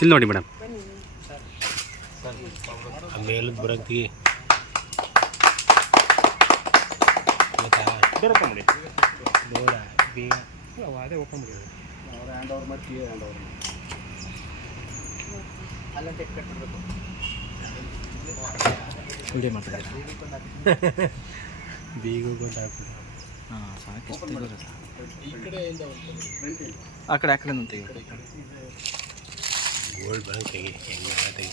ಇಲ್ಲಿ ನೋಡಿ ಮೇಡಮ್ ಮೇಲೆ ಓಪನ್ ಮಾಡಿ ಅವ ಅದೇ ಓಪನ್ ಮಾಡಿ ಕಟ್ಬಿಡ್ಬೇಕು ವಿಡಿಯೋ ಬೇಗ ಗೊಂಡಾಗ್ಬಿಟ್ಟು ಹಾಂ ಸಾಕು ಇಷ್ಟು ತೆಗೆದ್ರೆ ಆ ಕಡೆ ಆ ಕಡೆ ಒಂದು ತೆಗಿ ಗೋಲ್ಡ್ ತೆಗಿ. ಹೆಂಗೆ ತೆಗಿ.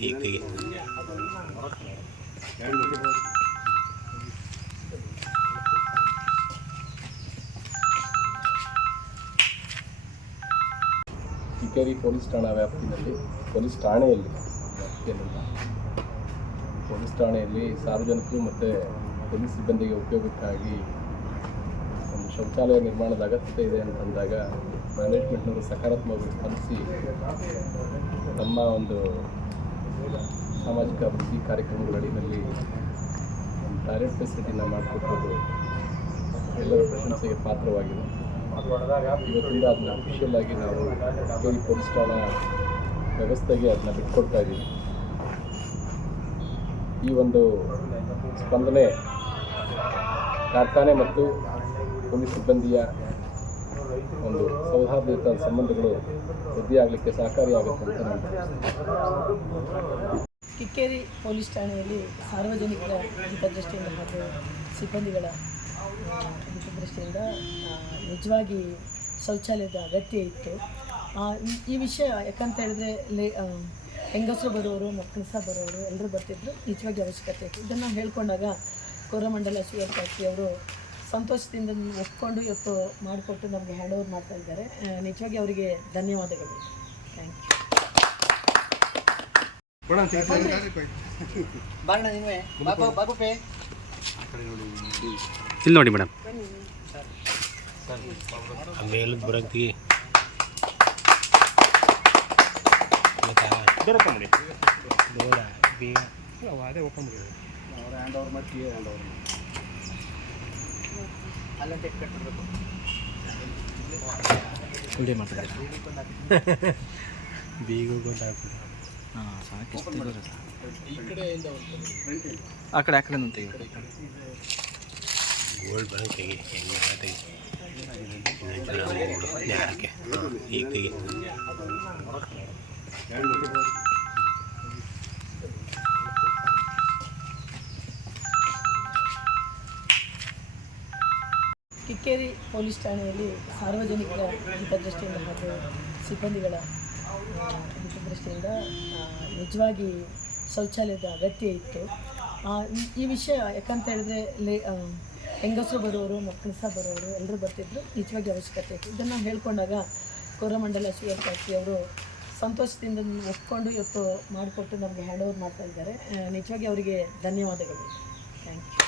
ಈಗ ತೆಗಿ. ಕಿಕ್ಕೇರಿ ಪೊಲೀಸ್ ಠಾಣಾ ವ್ಯಾಪ್ತಿನಲ್ಲಿ ಪೊಲೀಸ್ ಠಾಣೆಯಲ್ಲಿ ಪೊಲೀಸ್ ಠಾಣೆಯಲ್ಲಿ ಸಾರ್ವಜನಿಕರು ಮತ್ತು ಪೊಲೀಸ್ ಸಿಬ್ಬಂದಿಗೆ ಉಪಯೋಗಕ್ಕಾಗಿ ಒಂದು ಶೌಚಾಲಯ ನಿರ್ಮಾಣದ ಅಗತ್ಯತೆ ಇದೆ ಅಂತಂದಾಗ ಮ್ಯಾನೇಜ್ಮೆಂಟ್ನವರು ಸಕಾರಾತ್ಮಕವಾಗಿ ಸ್ಪಂದಿಸಿ ತಮ್ಮ ಒಂದು ಸಾಮಾಜಿಕ ಅಭಿವೃದ್ಧಿ ಅಡಿಯಲ್ಲಿ ಒಂದು ಟಾಯ್ಲೆಟ್ ಫೆಸಿಲಿಟಿನ ಮಾಡಿಕೊಟ್ಟು ಎಲ್ಲರ ಪ್ರಶಂಸೆಗೆ ಪಾತ್ರವಾಗಿದೆ. ಇವತ್ತಿಂದ ಅದನ್ನ ಅಫಿಷಿಯಲ್ ಆಗಿ ನಾವು ಪೊಲೀಸ್ ಠಾಣಾ ವ್ಯವಸ್ಥೆಗೆ ಅದನ್ನ ಬಿಟ್ಕೊಡ್ತಾ ಇದ್ದೀವಿ. ಈ ಒಂದು ಸ್ಪಂದನೆ ಕಾರ್ಖಾನೆ ಮತ್ತು ಪೊಲೀಸ್ ಸಿಬ್ಬಂದಿಯ ಒಂದು ಸೌಹಾರ್ದಯುತ ಸಂಬಂಧಗಳು ವೃದ್ಧಿಯಾಗಲಿಕ್ಕೆ ಸಹಕಾರಿಯಾಗುತ್ತೆ ಅಂತ ನಾನು. ಕಿಕ್ಕೇರಿ ಪೊಲೀಸ್ ಠಾಣೆಯಲ್ಲಿ ಸಾರ್ವಜನಿಕರ ಹಿತದೃಷ್ಟಿಯಿಂದ ಹಾಗೂ ಸಿಬ್ಬಂದಿಗಳ ಹಿತದೃಷ್ಟಿಯಿಂದ ನಿಜವಾಗಿ ಶೌಚಾಲಯದ ಅಗತ್ಯ ಇತ್ತು ಈ- ವಿಷಯ ಯಾಕಂತ ಹೇಳಿದ್ರೆ, ಲೇ ಹೆಂಗಸರು ಬರೋರು ಮಕ್ಕಳು ಸಹ ಬರೋರು ಎಲ್ಲರೂ ಬರ್ತಿದ್ರು. ನಿಜವಾಗಿ ಅವಶ್ಯಕತೆ ಇತ್ತು. ಇದನ್ನು ಹೇಳ್ಕೊಂಡಾಗ ಕೋರಮಂಡಲ ಶುಗರ್ ಫ್ಯಾಕ್ಟ್ರಿ ಅವರು ಸಂತೋಷದಿಂದ ಒಪ್ಕೊಂಡು ಇವತ್ತು ಮಾಡಿಕೊಟ್ಟು ನಮಗೆ ಹ್ಯಾಂಡ್ ಓವರ್ ಮಾಡ್ತಾ ಇದ್ದಾರೆ. ನಿಜವಾಗಿ ಅವರಿಗೆ ಧನ್ಯವಾದಗಳು. ಥ್ಯಾಂಕ್ ಯು ಇಲ್ಲಿ ನೋಡಿ ಮೇಡಮ್. ಬರೋಕ್ತಿಗೆ ಡೋರ್ ಓಪನ್ ಮಾಡಿ ಬೇಗ. ಅವ ಅದೇ ಓಪನ್ ಮಾಡಿ ಅಲ್ಲಂತೆ ಕಟ್ಬಿಡ್ಬೇಕು ವಿಡಿಯೋ ಮಾಡ್ತಿದ್ದಾರೆ. ಬೇಗ ಅಲ್ಲೇ ಹಾಂ ಸಾಕು ಇಷ್ಟು ತೆಗೆದ್ರೆ ಸಾಕು. ಈ ಹಾಂ ಒಂದು ಆ ಕಡೆ ಆ ಕಡೆ ತೆಗಿ ಗೋಲ್ಡ್ ಬರೋಂಗೆ ತೆಗಿ ಹೆಂಗೆ ತೆಗಿ. ಯಾಕೆ? ಈಗ ತೆಗಿ. ಕಿಕ್ಕೇರಿ ಪೊಲೀಸ್ ಠಾಣೆಯಲ್ಲಿ ಸಾರ್ವಜನಿಕರ ಹಿತದೃಷ್ಟಿಯಿಂದ ಹಾಗೂ ಸಿಬ್ಬಂದಿಗಳ ಹಿತದೃಷ್ಟಿಯಿಂದ ನಿಜವಾಗಿ ಶೌಚಾಲಯದ ಅಗತ್ಯ ಇತ್ತು. ಈ- ವಿಷಯ ಯಾಕಂತ ಹೇಳಿದ್ರೆ, ಲೇ ಹೆಂಗಸರು ಬರೋರು ಮಕ್ಕಳು ಸಹ ಬರೋರು ಎಲ್ಲರೂ ಬರ್ತಿದ್ರು. ನಿಜವಾಗಿ ಅವಶ್ಯಕತೆ ಇತ್ತು. ಇದನ್ನು ಹೇಳ್ಕೊಂಡಾಗ ಕೋರಮಂಡಲ ಶುಗರ್ ಅವರು ಸಂತೋಷದಿಂದ ಒಪ್ಕೊಂಡು ಇವತ್ತು ಮಾಡಿಕೊಟ್ಟು ನಮಗೆ ಹ್ಯಾಂಡ್ ಓವರ್ ಮಾಡ್ತಾ ಇದ್ದಾರೆ. ನಿಜವಾಗಿ ಅವರಿಗೆ ಧನ್ಯವಾದಗಳು. Thank you